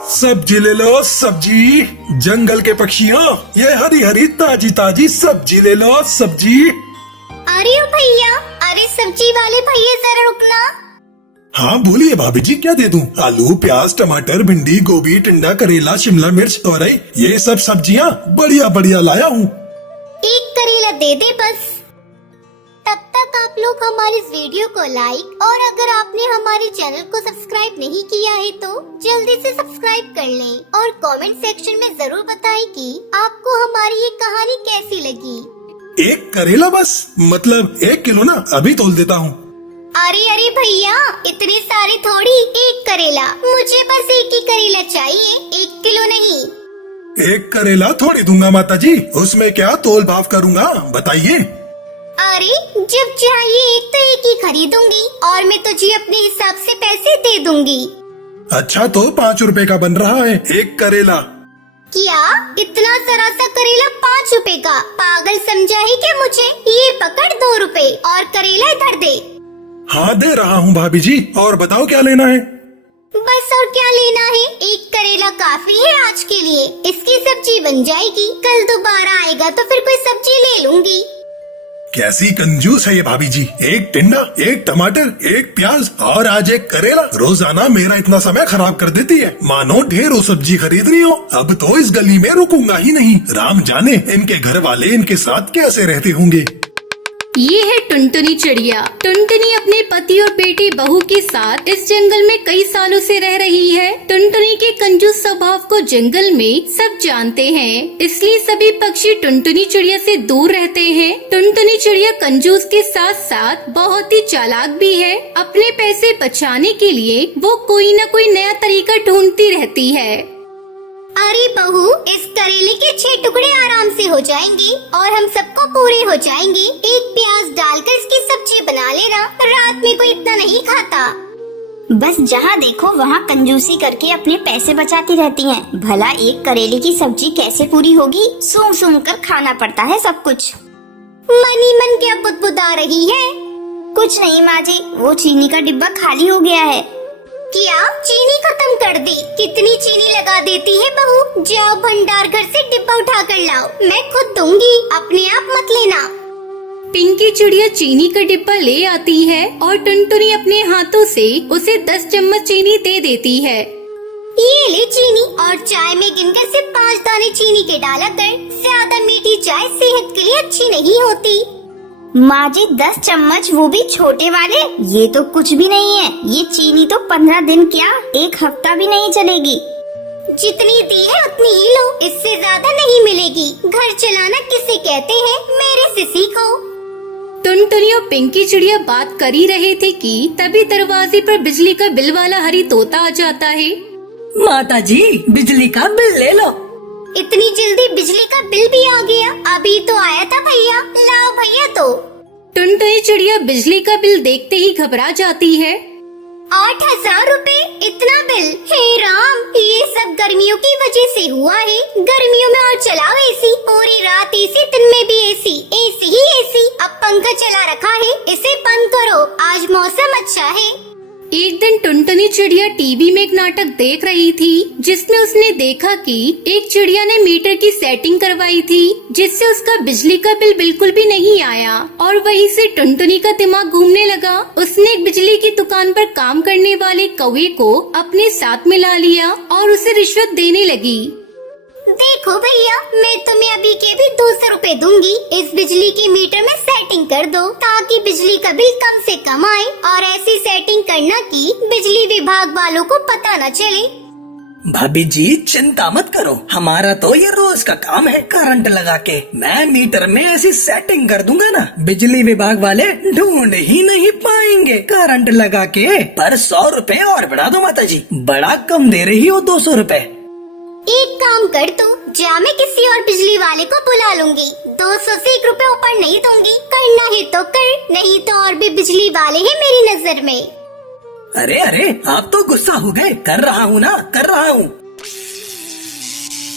सब्जी ले लो सब्जी, जंगल के पक्षियों, ये हरी हरी ताजी ताजी सब्जी ले लो सब्जी। अरे ओ भैया, अरे सब्जी वाले भैया जरा रुकना। हाँ बोलिए भाभी जी, क्या दे दूं? आलू, प्याज, टमाटर, भिंडी, गोभी, टिंडा, करेला, शिमला मिर्च, तोरई, ये सब सब्जियाँ बढ़िया बढ़िया लाया हूँ। एक करेला दे दे बस। तब तक आप लोग हमारे इस वीडियो को लाइक और अगर आपने हमारे चैनल को सब्सक्राइब नहीं किया है तो जल्दी से सब्सक्राइब कर लें और कमेंट सेक्शन में जरूर बताएं कि आपको हमारी ये कहानी कैसी लगी। एक करेला बस, मतलब 1 किलो ना, अभी तोल देता हूँ। अरे अरे भैया, इतने सारे थोड़ी, एक करेला, मुझे बस एक ही करेला चाहिए, 1 किलो नहीं। एक करेला थोड़ी दूंगा माता जी, उसमें क्या तोल भाव करूँगा बताइए। अरे जब चाहिए एक तो एक ही खरीदूंगी और मैं तुझे अपने हिसाब से पैसे दे दूंगी। अच्छा तो 5 रुपए का बन रहा है एक करेला। क्या इतना जरा सा करेला 5 रुपए का? पागल समझा है क्या मुझे? ये पकड़ 2 रुपए और करेला इधर दे। हाँ दे रहा हूँ भाभी जी, और बताओ क्या लेना है? बस और क्या लेना है, एक करेला काफी है आज के लिए, इसकी सब्जी बन जाएगी, कल दोबारा आएगा तो फिर कोई सब्जी ले लूंगी। कैसी कंजूस है ये भाभी जी, एक टिंडा, एक टमाटर, एक प्याज और आज एक करेला, रोजाना मेरा इतना समय खराब कर देती है। मानो ढेरों सब्जी खरीद रही हो। अब तो इस गली में रुकूंगा ही नहीं, राम जाने इनके घर वाले इनके साथ कैसे रहते होंगे। ये है टुनटुनी चिड़िया। टुनटुनी अपने पति और बेटी बहू के साथ इस जंगल में कई सालों से रह रही है। टुनटुनी के कंजूस स्वभाव को जंगल में सब जानते हैं, इसलिए सभी पक्षी टुनटुनी चिड़िया से दूर रहते हैं। टुनटुनी चिड़िया कंजूस के साथ साथ बहुत ही चालाक भी है। अपने पैसे बचाने के लिए वो कोई न कोई नया तरीका ढूंढती रहती है। अरे बहू, इस करेले के 6 टुकड़े आराम से हो जाएंगे और हम सबको पूरे हो जाएंगे। एक प्याज डालकर इसकी सब्जी बना लेना, रात में कोई इतना नहीं खाता। बस जहाँ देखो वहाँ कंजूसी करके अपने पैसे बचाती रहती हैं। भला एक करेले की सब्जी कैसे पूरी होगी? सूंघ सूंघ कर खाना पड़ता है सब कुछ। मनी मन क्या बुदबुदा रही है? कुछ नहीं माँ जी, वो चीनी का डिब्बा खाली हो गया है। क्या चीनी खत्म कर दी? कितनी चीनी लगा देती है बहू? जाओ भंडार घर से डिब्बा उठा कर लाओ, मैं खुद दूंगी, अपने आप मत लेना। पिंकी चिड़िया चीनी का डिब्बा ले आती है और टुनटुनी अपने हाथों से उसे 10 चम्मच चीनी दे देती है। ये ले चीनी और चाय में गिनकर सिर्फ 5 दाने चीनी के डाला कर, ज्यादा मीठी चाय सेहत के लिए अच्छी नहीं होती। माँ जी 10 चम्मच, वो भी छोटे वाले? ये तो कुछ भी नहीं है। ये चीनी तो 15 दिन क्या 1 हफ्ता भी नहीं चलेगी। जितनी दी है उतनी ही लो, इससे ज्यादा नहीं मिलेगी। घर चलाना किसे कहते हैं, मेरे से सीखो। टुनटुनी और पिंकी चिड़िया बात कर ही रहे थे कि तभी दरवाजे पर बिजली का बिल वाला हरी तोता आ जाता है। माता जी बिजली का बिल ले लो। इतनी जल्दी बिजली का बिल भी आ गया? अभी तो आया था भैया, लाओ भैया तो। टुनटुनी चिड़िया बिजली का बिल देखते ही घबरा जाती है। 8,000 रुपए, इतना बिल? हे राम, ये सब गर्मियों की वजह से हुआ है। गर्मियों में और चलाओ एसी, पूरी रात एसी, दिन में भी एसी, एसी ही एसी। अब पंखा चला रखा है, इसे बंद करो, आज मौसम अच्छा है। एक दिन टुनटुनी चिड़िया टीवी में एक नाटक देख रही थी, जिसमें उसने देखा कि एक चिड़िया ने मीटर की सेटिंग करवाई थी, जिससे उसका बिजली का बिल बिल्कुल भी नहीं आया। और वहीं से टुनटुनी का दिमाग घूमने लगा। उसने एक बिजली की दुकान पर काम करने वाले कौवे को अपने साथ मिला लिया और उसे रिश्वत देने लगी। देखो भैया, मैं तुम्हें अभी के भी 200 रुपए दूंगी, इस बिजली की मीटर में सेटिंग कर दो ताकि बिजली का बिल कम से कम आए, और ऐसी सेटिंग करना कि बिजली विभाग वालों को पता न चले। भाभी जी चिंता मत करो, हमारा तो ये रोज का काम है। करंट लगा के मैं मीटर में ऐसी सेटिंग कर दूंगा ना, बिजली विभाग वाले ढूंढ ही नहीं पाएंगे। करंट लगा के पर 100 रुपए और बढ़ा दो माता जी, बड़ा कम दे रही हो 200 रुपए। एक काम कर तू, जा मैं किसी और बिजली वाले को बुला लूंगी, 200 से 1 रुपए ऊपर नहीं दूंगी। करना है तो कर, नहीं तो और भी बिजली वाले हैं मेरी नजर में। अरे अरे आप तो गुस्सा हो गए, कर रहा हूँ ना, कर रहा हूँ।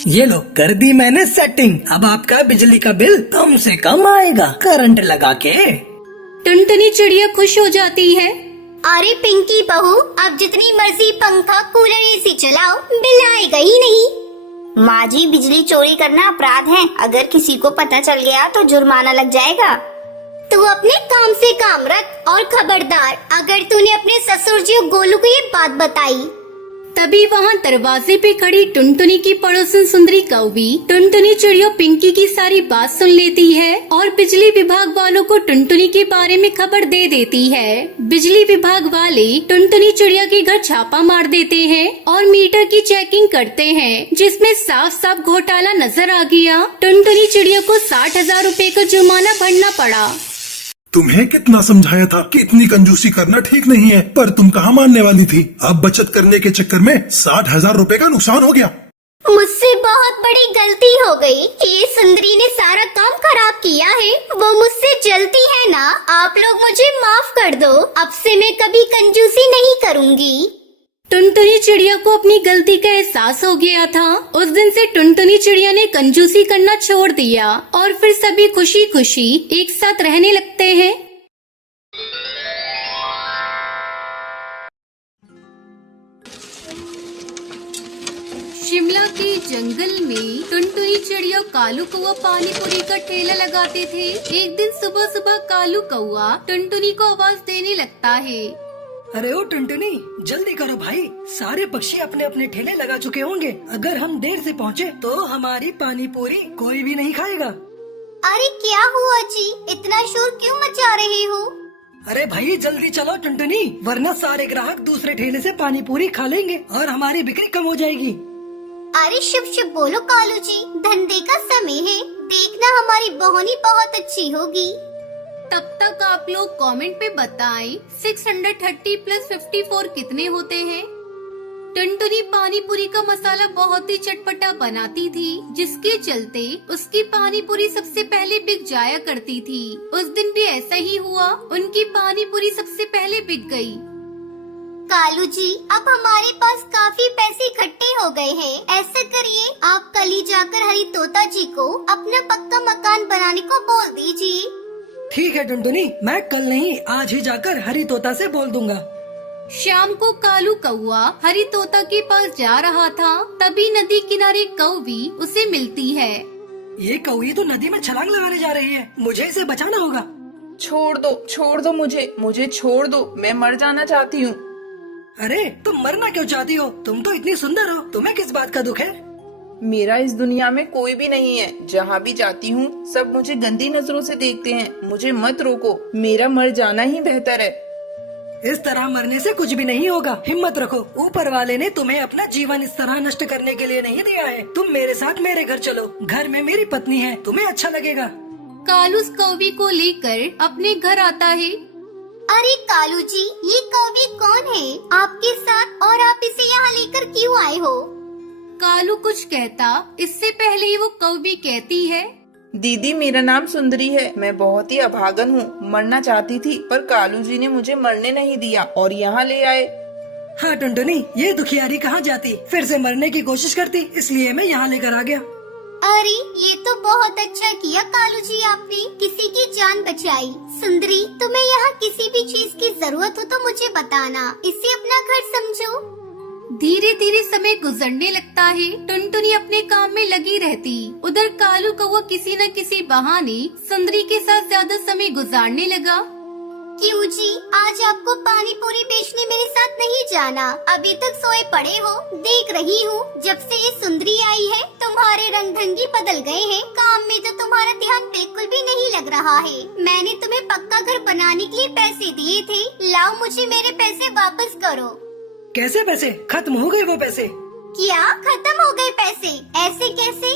ये लो कर दी मैंने सेटिंग, अब आपका बिजली का बिल कम से कम आएगा करंट लगा के। टुनटुनी चिड़िया खुश हो जाती है। अरे पिंकी बहू, अब जितनी मर्जी पंखा कूलर एसी चलाओ, बिल आएगा ही नहीं। माँ जी, बिजली चोरी करना अपराध है। अगर किसी को पता चल गया तो जुर्माना लग जाएगा। तू अपने काम से काम रख, और खबरदार अगर तूने अपने ससुर जी गोलू को ये बात बताई। तभी वहाँ दरवाजे पे खड़ी टुनटुनी की पड़ोसन सुंदरी कौवी टुनटुनी चिड़िया पिंकी की सारी बात सुन लेती है और बिजली विभाग वालों को टुनटुनी के बारे में खबर दे देती है। बिजली विभाग वाले टुनटुनी चिड़िया के घर छापा मार देते हैं और मीटर की चेकिंग करते हैं, जिसमें साफ साफ घोटाला नजर आ गया। टुनटुनी चिड़िया को 60,000 रूपए का जुर्माना भरना पड़ा। तुम्हें कितना समझाया था कि इतनी कंजूसी करना ठीक नहीं है, पर तुम कहाँ मानने वाली थी। अब बचत करने के चक्कर में 60,000 रूपए का नुकसान हो गया। मुझसे बहुत बड़ी गलती हो गई। ये सुंदरी ने सारा काम खराब किया है, वो मुझसे जलती है ना। आप लोग मुझे माफ कर दो, अब से मैं कभी कंजूसी नहीं करूँगी। टुनटुनी चिड़िया को अपनी गलती का एहसास हो गया था। उस दिन से टुनटुनी चिड़िया ने कंजूसी करना छोड़ दिया और फिर सभी खुशी खुशी एक साथ रहने लगते हैं। शिमला के जंगल में टुनटुनी चिड़िया कालू कौआ पानी पूरी का ठेला लगाते थे। एक दिन सुबह सुबह कालू कौआ टुनटुनी को आवाज देने लगता है। अरे ओ टुनटुनी, जल्दी करो भाई, सारे पक्षी अपने अपने ठेले लगा चुके होंगे। अगर हम देर से पहुँचे तो हमारी पानी पूरी कोई भी नहीं खाएगा। अरे क्या हुआ जी, इतना शोर क्यों मचा रहे हो? अरे भाई जल्दी चलो टुनटुनी, वरना सारे ग्राहक दूसरे ठेले से पानी पूरी खा लेंगे और हमारी बिक्री कम हो जाएगी। अरे शुभ शुभ बोलो कालू जी, धंधे का समय है, देखना हमारी बोहनी बहुत अच्छी होगी। तब तक आप लोग कमेंट पे बताएं 630 + 54 कितने होते हैं। टुनटुनी पानी पूरी का मसाला बहुत ही चटपटा बनाती थी, जिसके चलते उसकी पानी पूरी सबसे पहले बिक जाया करती थी। उस दिन भी ऐसा ही हुआ, उनकी पानी पूरी सबसे पहले बिक गई। कालू जी, अब हमारे पास काफी पैसे इकट्ठे हो गए हैं। ऐसा करिए, आप कल ही जाकर हरी तोता जी को अपना पक्का मकान बनाने को बोल दीजिए। ठीक है टुनटुनी, मैं कल नहीं आज ही जाकर हरी तोता से बोल दूंगा। शाम को कालू कौआ हरी तोता के पास जा रहा था, तभी नदी किनारे कौवी उसे मिलती है। ये कौवी तो नदी में छलांग लगाने जा रही है, मुझे इसे बचाना होगा। छोड़ दो मुझे छोड़ दो, मैं मर जाना चाहती हूँ। अरे तुम मरना क्यों चाहती हो? तुम तो इतनी सुंदर हो, तुम्हें किस बात का दुख है? मेरा इस दुनिया में कोई भी नहीं है। जहाँ भी जाती हूँ सब मुझे गंदी नजरों से देखते हैं। मुझे मत रोको, मेरा मर जाना ही बेहतर है। इस तरह मरने से कुछ भी नहीं होगा, हिम्मत रखो। ऊपर वाले ने तुम्हें अपना जीवन इस तरह नष्ट करने के लिए नहीं दिया है। तुम मेरे साथ मेरे घर चलो, घर में मेरी पत्नी है, तुम्हें अच्छा लगेगा। कालू उस कौवी को लेकर अपने घर आता है। अरे कालू जी, ये कौवी कौन है आपके साथ, और आप इसे यहाँ लेकर क्यों आए हो? कालू कुछ कहता, इससे पहले ही वो कौवी कहती है, दीदी मेरा नाम सुंदरी है, मैं बहुत ही अभागन हूँ, मरना चाहती थी पर कालू जी ने मुझे मरने नहीं दिया और यहाँ ले आए। हाँ टुनटुनी, ये दुखियारी कहाँ जाती, फिर से मरने की कोशिश करती, इसलिए मैं यहाँ लेकर आ गया। अरे ये तो बहुत अच्छा किया कालू जी, आपने किसी की जान बचाई। सुंदरी, तुम्हें यहाँ किसी भी चीज की जरूरत हो तो मुझे बताना, इसे अपना घर समझो। धीरे धीरे समय गुजरने लगता है। टुनटुनी अपने काम में लगी रहती, उधर कालू कौवा किसी न किसी बहाने सुंदरी के साथ ज्यादा समय गुजारने लगा। क्यों जी, आज आपको पानी पूरी बेचने मेरे साथ नहीं जाना? अभी तक सोए पड़े हो, देख रही हूँ। जब से ये सुंदरी आई है तुम्हारे रंग ढंगी बदल गए हैं, काम में तो तुम्हारा ध्यान बिल्कुल भी नहीं लग रहा है। मैंने तुम्हें पक्का घर बनाने के लिए पैसे दिए थे, लाओ मुझे मेरे पैसे वापस करो। कैसे पैसे? खत्म हो गए वो पैसे। क्या खत्म हो गए पैसे? ऐसे कैसे?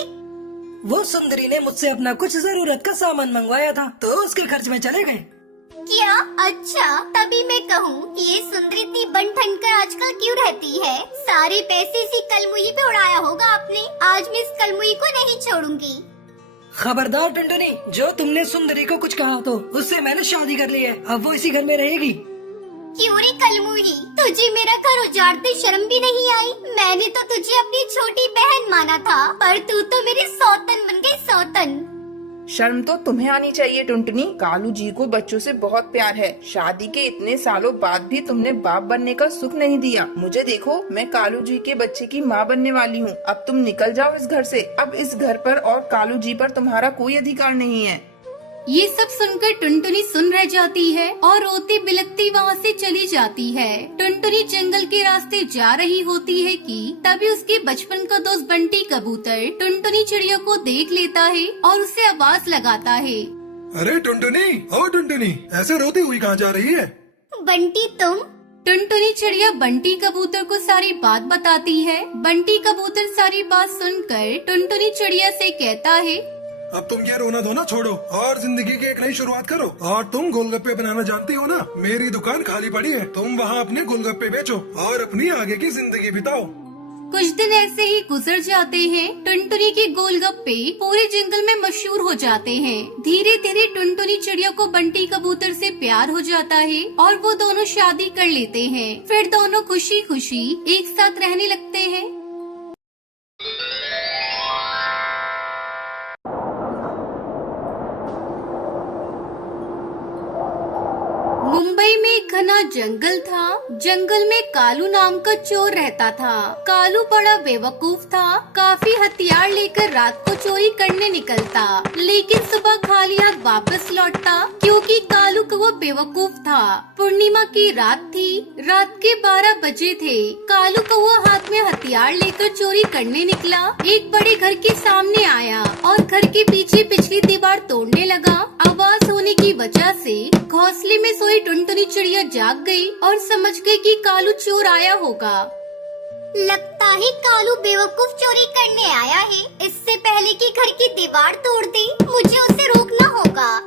वो सुंदरी ने मुझसे अपना कुछ जरूरत का सामान मंगवाया था तो उसके खर्च में चले गए। क्या? अच्छा, तभी मैं कहूँ ये सुंदरी इतनी बन ठन कर आजकल क्यों रहती है? सारे पैसे इसी कलमुही पे उड़ाया होगा आपने। आज मैं इस कलमुही को नहीं छोड़ूंगी। खबरदार टुनटुनी, जो तुमने सुंदरी को कुछ कहा तो उससे मैंने शादी कर ली है, अब वो इसी घर में रहेगी। क्यों रे कलमुही, तुझे मेरा घर उजाड़ते शर्म भी नहीं आई? मैंने तो तुझे अपनी छोटी बहन माना था, पर तू तो मेरी सौतन बन गई, सौतन। शर्म तो तुम्हें आनी चाहिए टुनटुनी। कालू जी को बच्चों से बहुत प्यार है। शादी के इतने सालों बाद भी तुमने बाप बनने का सुख नहीं दिया। मुझे देखो, मैं कालू जी के बच्चे की माँ बनने वाली हूँ। अब तुम निकल जाओ इस घर से। अब इस घर पर और कालू जी पर तुम्हारा कोई अधिकार नहीं है। ये सब सुनकर टुनटुनी सुन रह जाती है और रोती बिलखती वहाँ से चली जाती है। टुनटुनी जंगल के रास्ते जा रही होती है कि तभी उसके बचपन का दोस्त बंटी कबूतर टुनटुनी चिड़िया को देख लेता है और उसे आवाज लगाता है। अरे टुनटुनी, ओ टुनटुनी, ऐसे रोती हुई कहाँ जा रही है? बंटी तुम? टुनटुनी चिड़िया बंटी कबूतर को सारी बात बताती है। बंटी कबूतर सारी बात सुनकर टुनटुनी चिड़िया से कहता है, अब तुम ये रोना धोना छोड़ो और जिंदगी की एक नई शुरुआत करो। और तुम गोलगप्पे बनाना जानती हो ना? मेरी दुकान खाली पड़ी है, तुम वहाँ अपने गोलगप्पे बेचो और अपनी आगे की जिंदगी बिताओ। कुछ दिन ऐसे ही गुजर जाते हैं। टुनटुनी के गोलगप्पे पूरे जंगल में मशहूर हो जाते हैं। धीरे धीरे टुनटुनी चिड़िया को बंटी कबूतर से प्यार हो जाता है और वो दोनों शादी कर लेते हैं। फिर दोनों खुशी खुशी एक साथ रहने लगते हैं। मुंबई में एक घना जंगल था। जंगल में कालू नाम का चोर रहता था। कालू बड़ा बेवकूफ था। काफी हथियार लेकर रात को चोरी करने निकलता, लेकिन सुबह खाली हाथ वापस लौटता, क्योंकि कालू का वो बेवकूफ था। पूर्णिमा की रात थी। रात के 12 बजे थे। कालू का वो हाथ में हथियार लेकर चोरी करने निकला। एक बड़े घर के सामने आया और घर के पीछे पिछली दीवार तोड़ने लगा। आवाज होने की वजह से घोंसले में सोई टुनटुनी चिड़िया जाग गई और समझ गई कि कालू चोर आया होगा। लगता है कालू बेवकूफ चोरी करने आया है। इससे पहले कि घर की दीवार तोड़ दे, मुझे उसे रोकना होगा।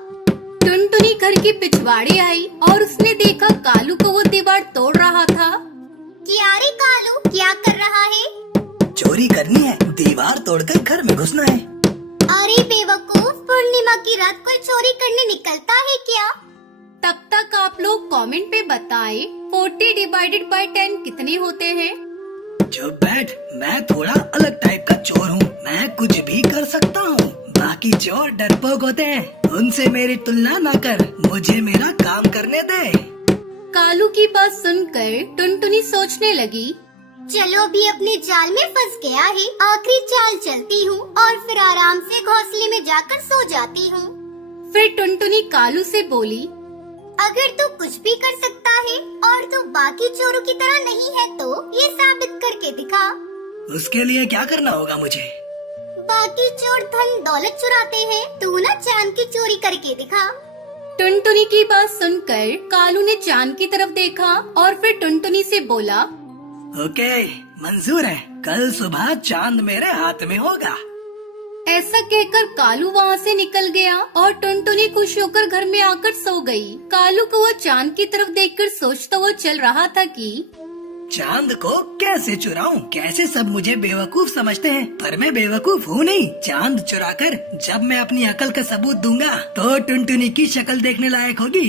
टुनटुनी घर के पिछवाड़े आई और उसने देखा कालू को वो दीवार तोड़ रहा था। क्या रे कालू, क्या कर रहा है? चोरी करनी है, दीवार तोड़कर घर में घुसना है। अरे बेवकूफ, पूर्णिमा की रात कोई चोरी करने निकलता है क्या? तब तक आप लोग कमेंट पे बताएं 40 डिवाइडेड बाय 10 कितने होते हैं। चुप बैठ, मैं थोड़ा अलग टाइप का चोर हूँ। मैं कुछ भी कर सकता हूँ। बाकी चोर डरपोक होते हैं, उनसे मेरी तुलना न कर। मुझे मेरा काम करने दे। कालू की बात सुनकर टुनटुनी सोचने लगी, चलो अभी अपने जाल में फंस गया है, आखिरी चाल चलती हूँ और फिर आराम से घोंसले में जाकर सो जाती हूँ। फिर टुनटुनी कालू से बोली, अगर तू कुछ भी कर सकता है और तू बाकी चोरों की तरह नहीं है तो ये साबित करके दिखा। उसके लिए क्या करना होगा मुझे? बाकी चोर धन दौलत चुराते हैं, तू ना चांद की चोरी करके दिखा। टुनटुनी की बात सुनकर कालू ने चांद की तरफ देखा और फिर टुनटुनी से बोला, ओके, मंजूर है। कल सुबह चांद मेरे हाथ में होगा। ऐसा कहकर कालू वहाँ से निकल गया और टुनटुनी खुश होकर घर में आकर सो गई। कालू को वो चांद की तरफ देखकर सोचता हुआ चल रहा था कि चांद को कैसे चुराऊं? कैसे सब मुझे बेवकूफ समझते हैं, पर मैं बेवकूफ हूँ नहीं। चांद चुराकर जब मैं अपनी अकल का सबूत दूंगा तो टुनटुनी की शक्ल देखने लायक होगी।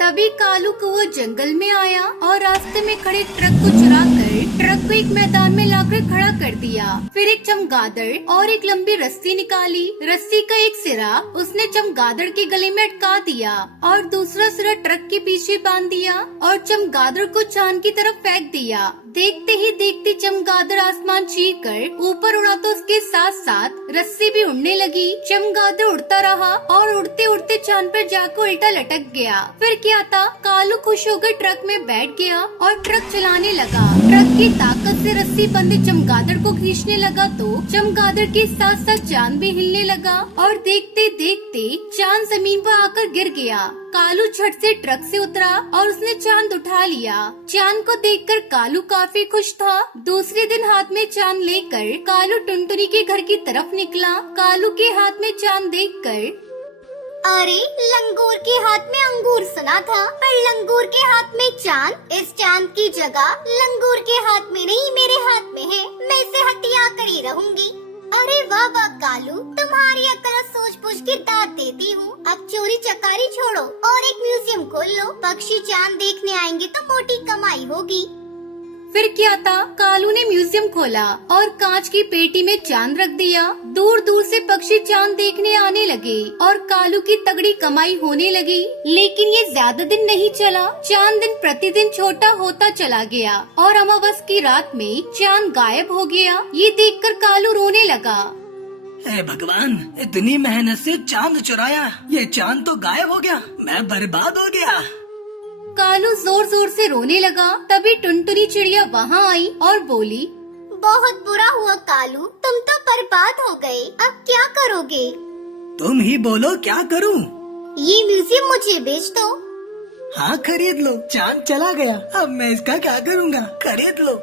तभी कालू को वो जंगल में आया और रास्ते में खड़े ट्रक को चुराकर ट्रक को एक मैदान में लाकर खड़ा कर दिया। फिर एक चमगादड़ और एक लंबी रस्सी निकाली। रस्सी का एक सिरा उसने चमगादड़ के गले में अटका दिया और दूसरा सिरा ट्रक के पीछे बांध दिया और चमगादड़ को चांद की तरफ फेंक दिया। देखते ही देखते चमगादड़ आसमान चीर कर ऊपर उड़ा तो उसके साथ साथ रस्सी भी उड़ने लगी। चमगादड़ उड़ता रहा और उड़ते उड़ते चांद पर जाकर उल्टा लटक गया। फिर क्या था, कालू खुश होकर ट्रक में बैठ गया और ट्रक चलाने लगा। ट्रक की ताकत से रस्सी बंधे चमगादड़ को खींचने लगा तो चमगादड़ के साथ साथ चांद भी हिलने लगा और देखते देखते चांद जमीन पर आकर गिर गया। कालू झट से ट्रक से उतरा और उसने चांद उठा लिया। चांद को देखकर कालू काफी खुश था। दूसरे दिन हाथ में चांद लेकर कालू टुनटुनी के घर की तरफ निकला। कालू के हाथ में चांद देखकर, अरे लंगूर के हाथ में अंगूर सुना था, पर लंगूर के हाथ में चांद। इस चांद की जगह लंगूर के हाथ में नहीं मेरे हाथ में है। मैं इसे हथिया कर ही रहूंगी। अरे वाह वाह कालू, तुम्हारी अकल सोच पूछ के दाद देती हूँ। अब चोरी चकारी छोड़ो और एक म्यूजियम खोल लो। पक्षी चांद देखने आएंगे तो मोटी कमाई होगी। फिर क्या था, कालू ने म्यूजियम खोला और कांच की पेटी में चांद रख दिया। दूर दूर से पक्षी चांद देखने आने लगे और कालू की तगड़ी कमाई होने लगी। लेकिन ये ज्यादा दिन नहीं चला। चांद दिन प्रतिदिन छोटा होता चला गया और अमावस की रात में चांद गायब हो गया। ये देखकर कालू रोने लगा। हे भगवान, इतनी मेहनत से चांद चुराया, ये चांद तो गायब हो गया, मैं बर्बाद हो गया। कालू जोर जोर से रोने लगा। तभी टुनटुनी चिड़िया वहाँ आई और बोली, बहुत बुरा हुआ कालू, तुम तो बर्बाद हो गए। अब क्या करोगे? तुम ही बोलो क्या करूं? ये म्यूजियम मुझे बेच दो। हाँ खरीद लो, चांद चला गया, अब मैं इसका क्या करूँगा, खरीद लो।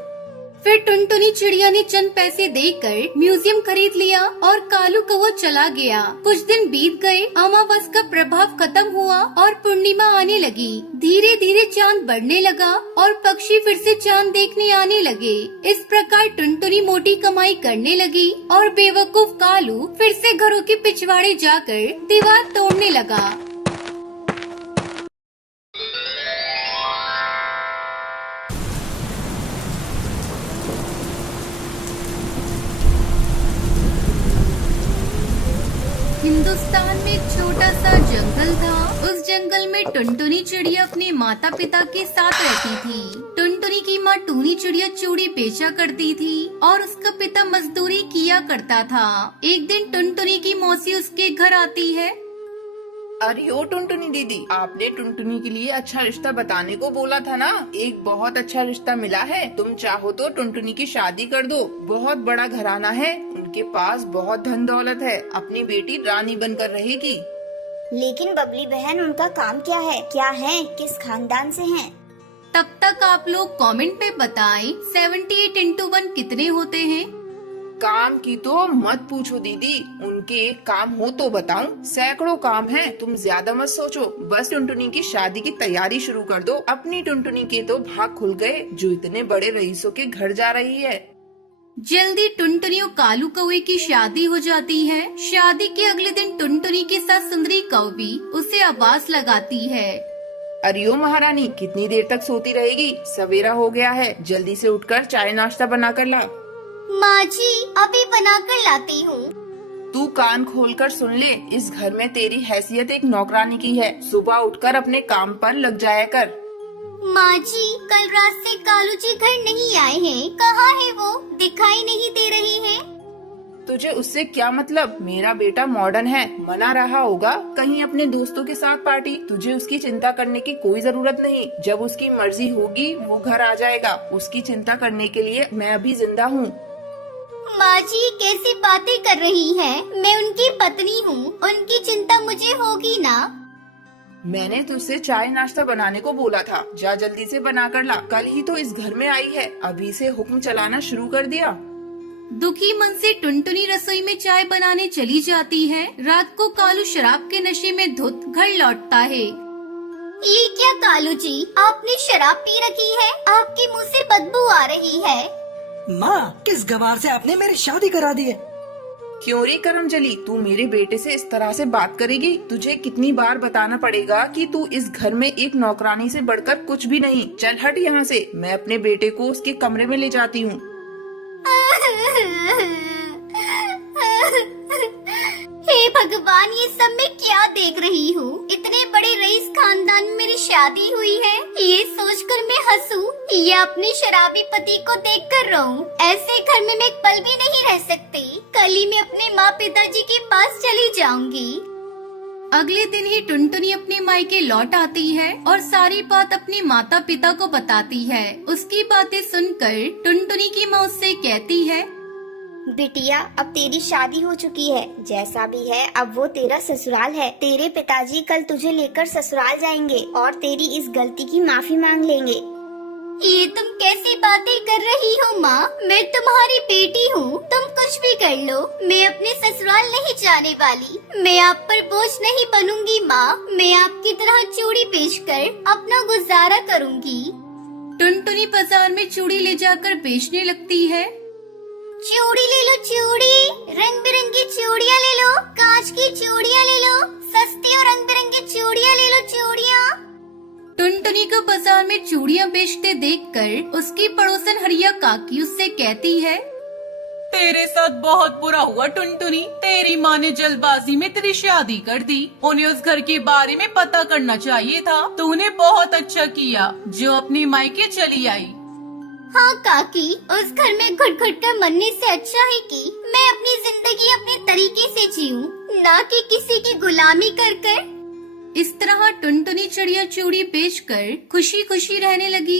फिर टुनटुनी चिड़िया ने चंद पैसे देकर म्यूजियम खरीद लिया और कालू कौवा चला गया। कुछ दिन बीत गए, अमावस का प्रभाव खत्म हुआ और पूर्णिमा आने लगी। धीरे धीरे चांद बढ़ने लगा और पक्षी फिर से चांद देखने आने लगे। इस प्रकार टुनटुनी मोटी कमाई करने लगी और बेवकूफ कालू फिर से घरों के पिछवाड़े जाकर दीवार तोड़ने लगा। हिंदुस्तान में एक छोटा सा जंगल था। उस जंगल में टुनटुनी चिड़िया अपने माता पिता के साथ रहती थी। टुनटुनी की माँ टूनी चिड़िया चूड़ी बेचा करती थी और उसका पिता मजदूरी किया करता था। एक दिन टुनटुनी की मौसी उसके घर आती है। अरे ओ टुनटुनी दीदी, आपने टुनटुनी के लिए अच्छा रिश्ता बताने को बोला था ना। एक बहुत अच्छा रिश्ता मिला है, तुम चाहो तो टुनटुनी की शादी कर दो। बहुत बड़ा घराना है, उनके पास बहुत धन दौलत है, अपनी बेटी रानी बनकर रहेगी। लेकिन बबली बहन, उनका काम क्या है, क्या है, किस खानदान से हैं? तब तक आप लोग कमेंट में बताएं 78 into 1 कितने होते हैं। काम की तो मत पूछो दीदी, उनके एक काम हो तो बताऊं, सैकड़ों काम हैं। तुम ज्यादा मत सोचो, बस टुनटुनी की शादी की तैयारी शुरू कर दो। अपनी टुनटुनी के तो भाग खुल गए, जो इतने बड़े रईसों के घर जा रही है। जल्दी टुनटुनी और कालू कौवे की शादी हो जाती है। शादी के अगले दिन टुनटुनी के साथ सुंदरी कौवी उसे आवाज लगाती है। अरे ओ महारानी, कितनी देर तक सोती रहेगी, सवेरा हो गया है, जल्दी से उठकर चाय नाश्ता बना कर ला। माँ जी, अभी बना कर लाती हूँ। तू कान खोलकर सुन ले, इस घर में तेरी हैसियत एक नौकरानी की है। सुबह उठकर अपने काम पर लग जाया कर। माँ जी, कल रात से कालू जी घर नहीं आए हैं, कहाँ है वो? दिखाई नहीं दे रहे हैं। तुझे उससे क्या मतलब? मेरा बेटा मॉडर्न है, मना रहा होगा कहीं अपने दोस्तों के साथ पार्टी। तुझे उसकी चिंता करने की कोई जरूरत नहीं, जब उसकी मर्जी होगी वो घर आ जाएगा। उसकी चिंता करने के लिए मैं अभी जिंदा हूँ। माँ जी, कैसी बातें कर रही हैं? मैं उनकी पत्नी हूँ, उनकी चिंता मुझे होगी ना। मैंने तुझसे चाय नाश्ता बनाने को बोला था, जा जल्दी से बना कर ला। कल ही तो इस घर में आई है, अभी से हुक्म चलाना शुरू कर दिया। दुखी मन से टुनटुनी रसोई में चाय बनाने चली जाती है। रात को कालू शराब के नशे में धुत घर लौटता है। ये क्या कालू जी, आपने शराब पी रखी है? आपके मुंह से बदबू आ रही है। माँ, किस गवार से आपने मेरी शादी करा दी है? क्यों रे करमजली, तू मेरे बेटे से इस तरह से बात करेगी? तुझे कितनी बार बताना पड़ेगा कि तू इस घर में एक नौकरानी से बढ़कर कुछ भी नहीं। चल हट यहाँ से, मैं अपने बेटे को उसके कमरे में ले जाती हूँ। हे भगवान, ये सब मैं क्या देख रही हूँ? इतने बड़े रईस खानदान में मेरी शादी हुई है, ये सोचकर मैं हंसूं या अपने शराबी पति को देखकर रोऊं? ऐसे घर में मैं एक पल भी नहीं रह सकती। कल ही मैं अपने माँ पिताजी के पास चली जाऊंगी। अगले दिन ही टुनटुनी अपने मायके लौट आती है और सारी बात अपने माता पिता को बताती है। उसकी बातें सुनकर टुनटुनी की माँ उससे कहती है, बिटिया, अब तेरी शादी हो चुकी है, जैसा भी है अब वो तेरा ससुराल है। तेरे पिताजी कल तुझे लेकर ससुराल जाएंगे और तेरी इस गलती की माफी मांग लेंगे। ये तुम कैसी बातें कर रही हो माँ? मैं तुम्हारी बेटी हूँ, तुम कुछ भी कर लो, मैं अपने ससुराल नहीं जाने वाली। मैं आप पर बोझ नहीं बनूंगी माँ, मैं आपकी तरह चूड़ी बेचकर अपना गुजारा करूँगी। टुनटुनी बाजार में चूड़ी ले जाकर बेचने लगती है। चूड़ी ले लो चूड़ी, रंग बिरंगी चूड़ियाँ ले लो, कांच की चूड़ियाँ ले लो, सस्ती और रंग बिरंगी चूड़ियाँ ले लो चूड़ियाँ। टुनटुनी को बाजार में चूड़ियाँ बेचते देखकर उसकी पड़ोसन हरिया काकी उससे कहती है, तेरे साथ बहुत बुरा हुआ टुनटुनी। तेरी माँ ने जल्दबाजी में तेरी शादी कर दी। उन्हें उस घर के बारे में पता करना चाहिए था। तूने बहुत अच्छा किया जो अपनी मायके चली आई। हाँ काकी, उस घर में घुट घुट कर मरने से अच्छा है कि मैं अपनी जिंदगी अपने तरीके से जीऊं, ना कि किसी की गुलामी कर कर। इस तरह टुनटुनी चिड़िया चूड़ी बेचकर खुशी खुशी रहने लगी।